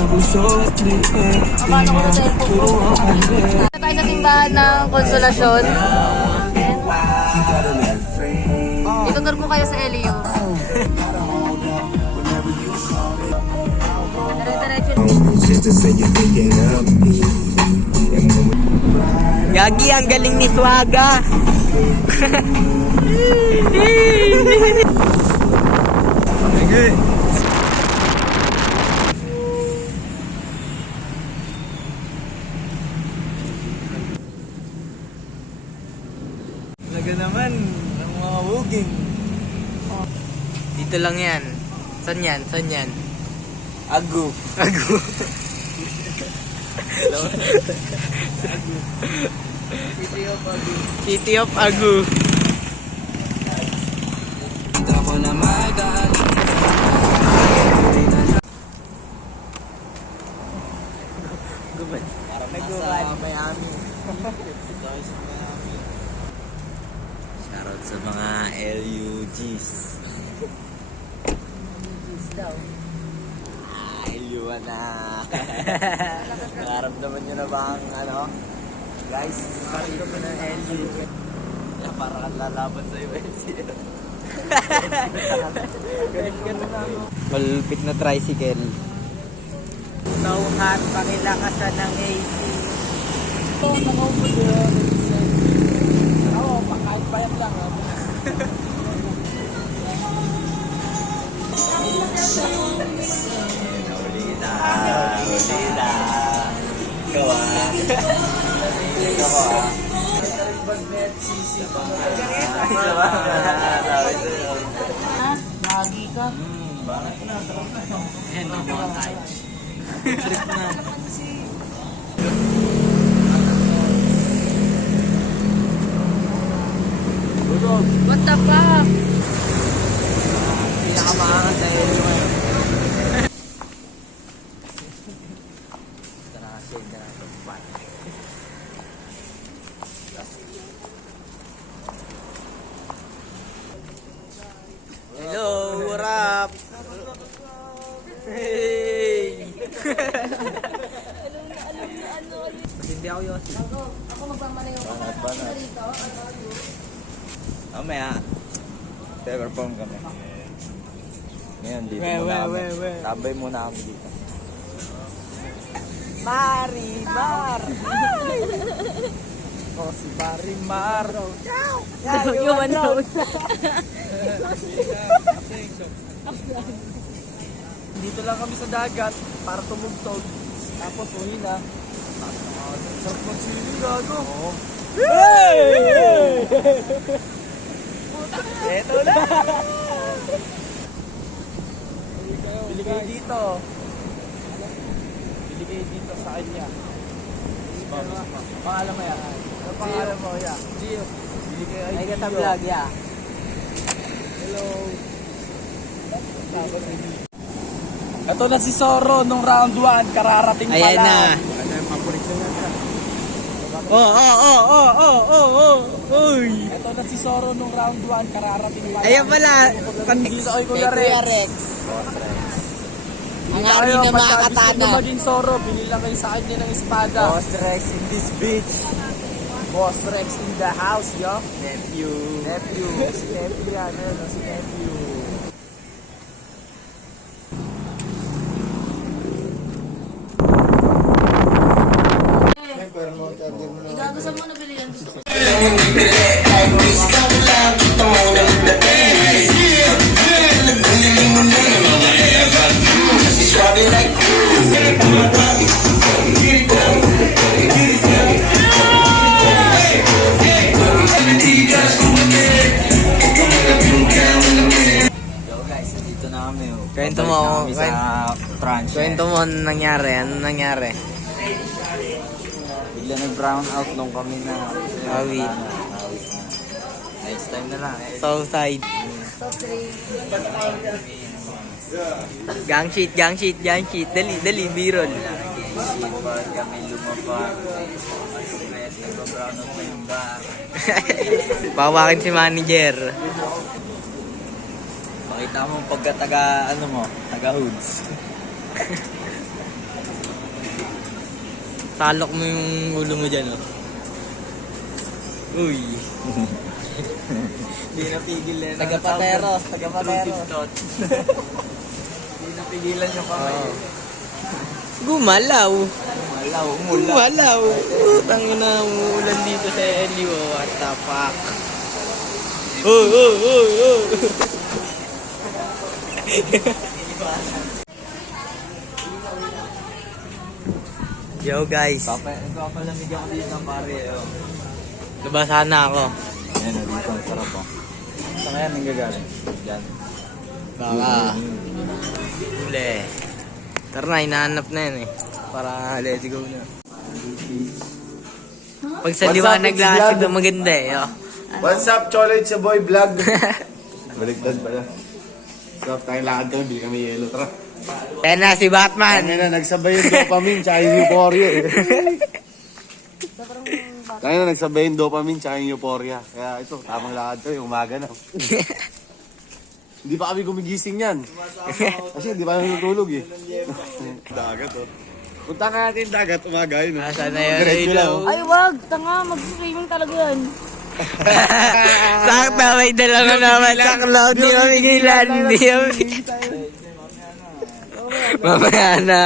Paano ko na cellphone ko? Tayo sa simbahan ng Konsolasyon. Itutur ko kayo sa LU. Gagi, ang galing ni Swaga. Okay. Laga naman ng mga wuging. Dito lang yan. San yan? San yan? Agu. Agu. Agu. City of Agu. City of Agu. Ako na magal. Gubad. Nagubad. Miami. Shoutout sa mga LUGs. LUGs daw. LU1 na. Naramdaman nyo na ba ang ano? Guys, naramdaman ng LU. Para kang lalaban sa UFC. Ganun na ako. Malupit na tricycle. Tauhan, pakilakasan ng AC. Oo, nakaupod yun. Oo, pakain pa yan lang. Ulina. Gawa. Gawa. Lagi ka. Bakit na? Ayan, mga touch. Trip na. What the fuck? Pinakamaangat na yun ngayon. Tara kasi, hello, what up? Hey! Hindi ako yun. Ako magmamalayo ko. Ano rito? Mamaya, perform kami. Ngayon, dito muna kami. Tambay muna kami dito. Marimar! Oh, si Marimar! Yung ano? Dito lang kami sa dagat para tumugtog. Tapos uwi na. Sarap magsili gago. Oo. Hey! Ito na! Bili kayo dito. Bili kayo dito sa kanya. Pangalan mo yan? Ano pangalan mo yan? Gio. Bili kayo ay Gio. Ay, vlog, yeah. Hello. Ito na si Soro nung round 1, kararating pa lang. Ayan na. Ano yung paborito niya? Uy. Ito na si Soro nung round 1, kararating pa lang. Ayan pala. Dito ay Kuya Rex. Ang ari na mga katana. Gusto maging Soro, binila kayo sa kanya ng espada. Boss Rex in this bitch. Boss Rex in the house, yo. Nephew. Si Nephew yan. Si Nephew. Ikaw gusto mo nabili yan? Gusto ko. Dito na kami. Kwento mo, Sa trans. kwento mo ano nangyari, ano nangyari? Bigla nag-brown out nung kami na Awi. Next time na lang. Southside. Gang shit. Dali, B-roll. Sipag kami lumabag. Nag-brown out na yung bar. Pawakin si manager. Pakita mo pagka taga, ano mo, taga hoods. Salok mo yung ulo mo dyan, oh. Uy. Hindi napigil yan. Tagapateros. Hindi napigilan yung kamay. Gumalaw. Umula. Gumalaw. Utang ina, umuulan dito sa LU. What the fuck? Oh. Yo guys, Nagpapalamig ako dito ng pare. nabasa na ako. Ayan o, dito ang sarap o. Saan kaya nanggagaling? Diyan. Baka. Huli. Tara na, hinahanap na yan eh. Para let's go na. Pag sa What's liwanag up, it's lasig Vlad. na maganda eh. Oh. What's up, Cholo? It's your boy Vlog. Baliktad pala. So, tayong lakad kami, bili kami yellow. Tara. Yan na si Batman. Tayo na, nagsabay yung dopamine tsaka yung euphoria eh. Tayo na, nagsabay yung dopamine tsaka yung euphoria. Kaya ito, tamang lakad to, yung umaga na. Hindi pa kami gumigising yan. Kasi hindi pa kami natulog eh. Dagat oh. Punta ka natin dagat, umaga yun. Asa na yun, Diretso lang. ilaw. Ay, wag. Tanga, mag-swimming talaga yan. Sakta, may dala mo naman sa cloud. Di mamigilan. Di mamigilan. Mamaya na.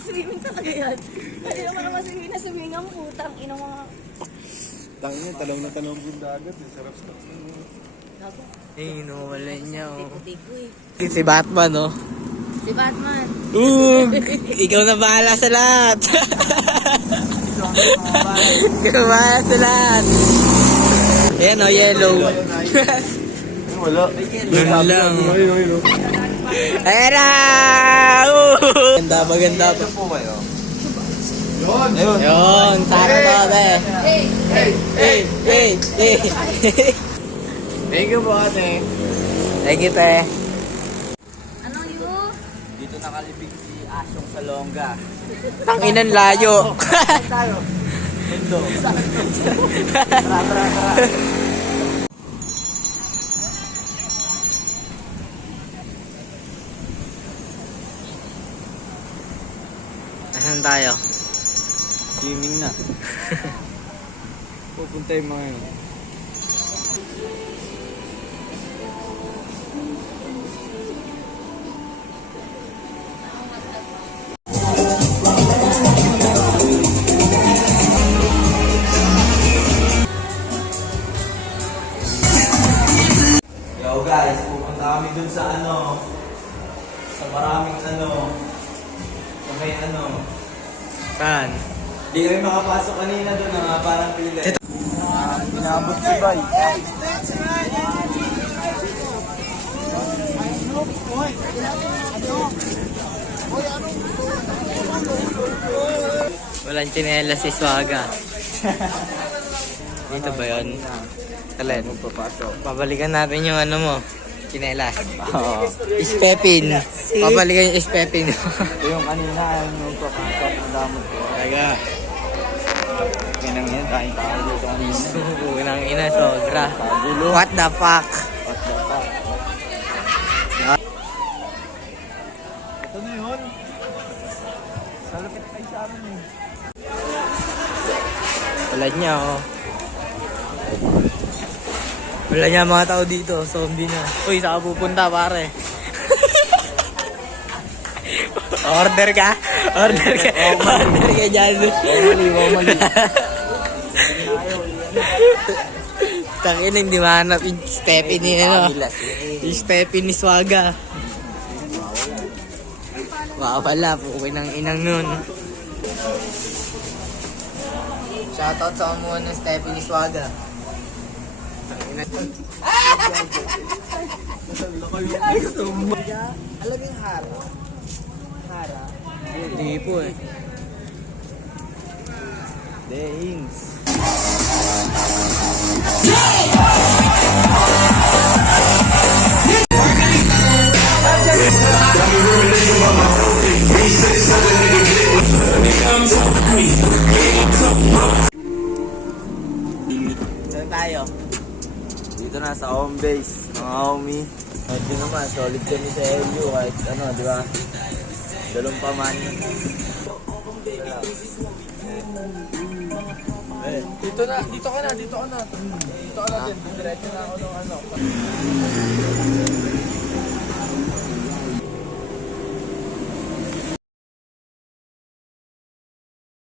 Swimming talaga yan. Hindi naman naman swimming na swimming ang putang. Ina mga... Tangin, talong na talong yung dagat eh. Sarap sa Eh, inuwalan niya oh. Tigo eh. Si Batman oh. Si Batman. Ikaw na bahala sa lahat. Ikaw na bahala sa lahat. Ayan oh, yellow. Wala. Yun lang. Ayun. Ayan na! Maganda pa. po kayo? Yun. Yun, sana to, be. Hey. Thank you po ate. Thank you, te. Ano yun? Dito nakalibig si Asyong Salonga. Tanginan layo. Mundo. Asan tayo? Swimming na. Pupunta yung mga yun. Yo guys, pupunta kami dun sa sa maraming sa may Saan? Hindi kami makapasok kanina doon na parang pila. Inabot si Bay. Walang tsinelas si Swaga. Dito ba yun? Alin? Papasok. Pabalikan natin yung ano mo. Tsinelas. Oo. Ispepin. Pabalikan yung ispepin. Ito yung kanina, yung papasok, ang damot ko. Talaga. Ganang yan, kain tayo dito kanina. Unang ina, sobra. Kagulo. What the fuck? What the fuck? Ito na yun. Salapit tayo sa amin eh. Wala niya, oh. Wala niya mga tao dito. Zombie na. Uy, saan ka pupunta, pare? Order ka? Order ka? Order ka dyan. Mali. Tangin, hindi mahanap yung steppy ni, ano? Yung steppy ni Swaga. Wala, pukoy ng inang nun. Shoutout sa kamuha ng steppy ni Swaga. Alam yung hara? Hara? Hindi po eh. Dehings. Saan tayo? Dito na sa home base, mga homie. Medyo naman, solid kami sa LU kahit ano, di ba? Dalong pa man. Dito ka na. Dito ka na din. Diretso na ako ng ano.